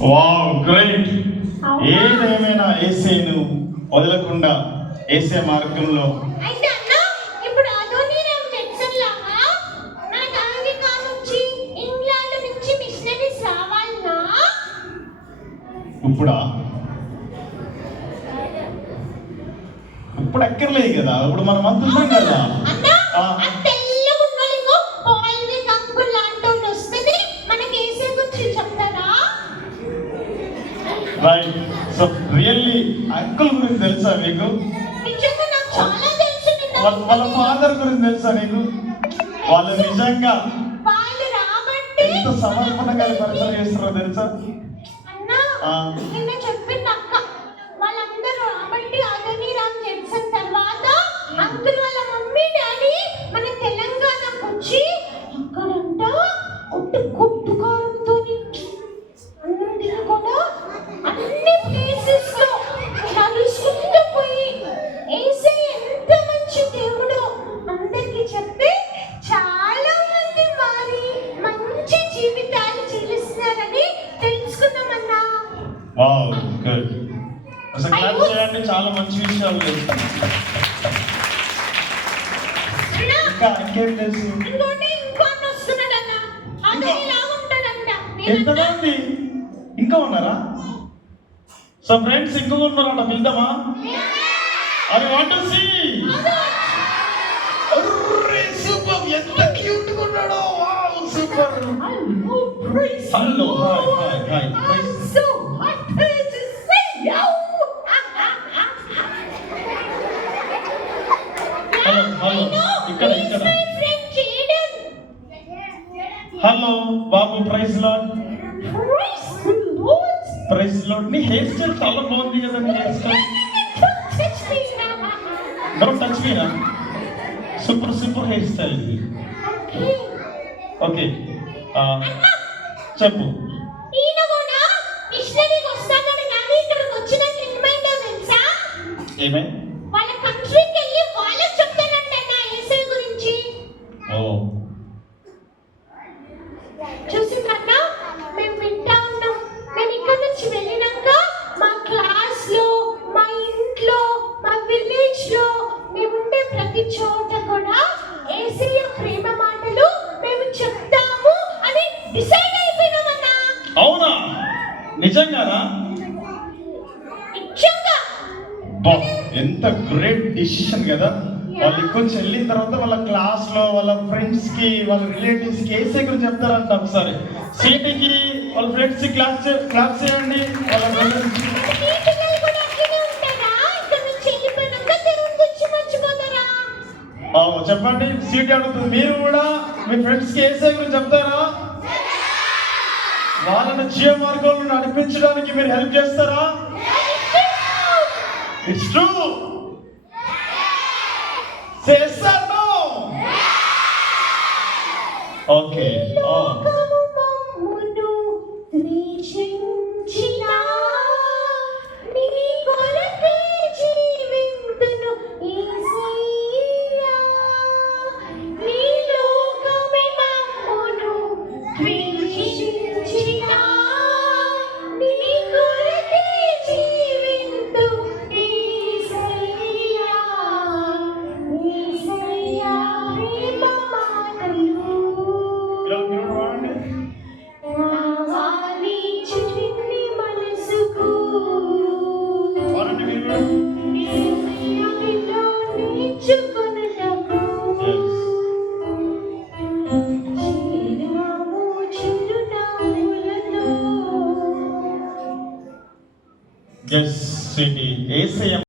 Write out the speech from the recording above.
Wow, great. ఏదేమైనా యేసేను వదలకుండా యేసే మార్గంలో ఇప్పుడు ఎక్కర్లేదు కదా, ఇప్పుడు మనం అంటున్నాం కదా. రైట్. సో రియల్లీ అంకుల్ గురించి తెలుసా మీకు? వాళ్ళ ఫాదర్ గురించి తెలుసా నీకు? వాళ్ళు నిజంగా ఎంత సమర్పణగా పరిచయం చేస్తారో తెలుసా? Wow, good. అసలు క్లాస్ చేయండి, చాలా మంచి విషయాలు తెలుస్తాయి. ఇంకా ఇంకేం తెలుసు? ఎంతమంది ఇంకా ఉన్నారా? సో ఫ్రెండ్స్ ఇంకొక ఉన్నారంట, పిలుద్దామా? అది వాంట్ టు సీ. సూపర్, ఎంత క్యూట్ గా ఉన్నాడో. Wow, super. Hello, hi hi hi. Hello బాబు, ప్రైజ్ లార్డ్. Praise lord. నీ హెయిర్ స్టైల్ చాలా బాగుంది కదా. నీ hair style don't touch me నా. సూపర్ సూపర్ హెయిర్ స్టైల్ ఇది. ఓకే, చెప్పు. ఏమై చోట కూడా యేసయ్య ప్రేమ మాటలు మేము చెప్తాము అని డిసైడ్ అయిపోయినామన్నా. అవునా? నిజంగానా? ఎంత గ్రేట్ డిసిషన్ కదా. వాళ్ళు కొంచెం వెళ్ళిన తర్వాత వాళ్ళ క్లాస్ లో వాళ్ళ ఫ్రెండ్స్ కి వాళ్ళ రిలేటివ్స్ కి యేసయ్య గురించి చెప్తారంట. ఒకసారి సీటీకి వాళ్ళ ఫ్రెండ్స్ కి క్లాస్ చేయండి. వాళ్ళ చెప్పండి. సీట్ అడుగుతుంది. మీరు కూడా మీ ఫ్రెండ్స్ కి యేసయ్య గురించి చెప్తారా? వాళ్ళని జీవ మార్గంలో నడిపించడానికి మీరు హెల్ప్ చేస్తారా? It's true. చేస్తాను. ఓకే. Yes, City.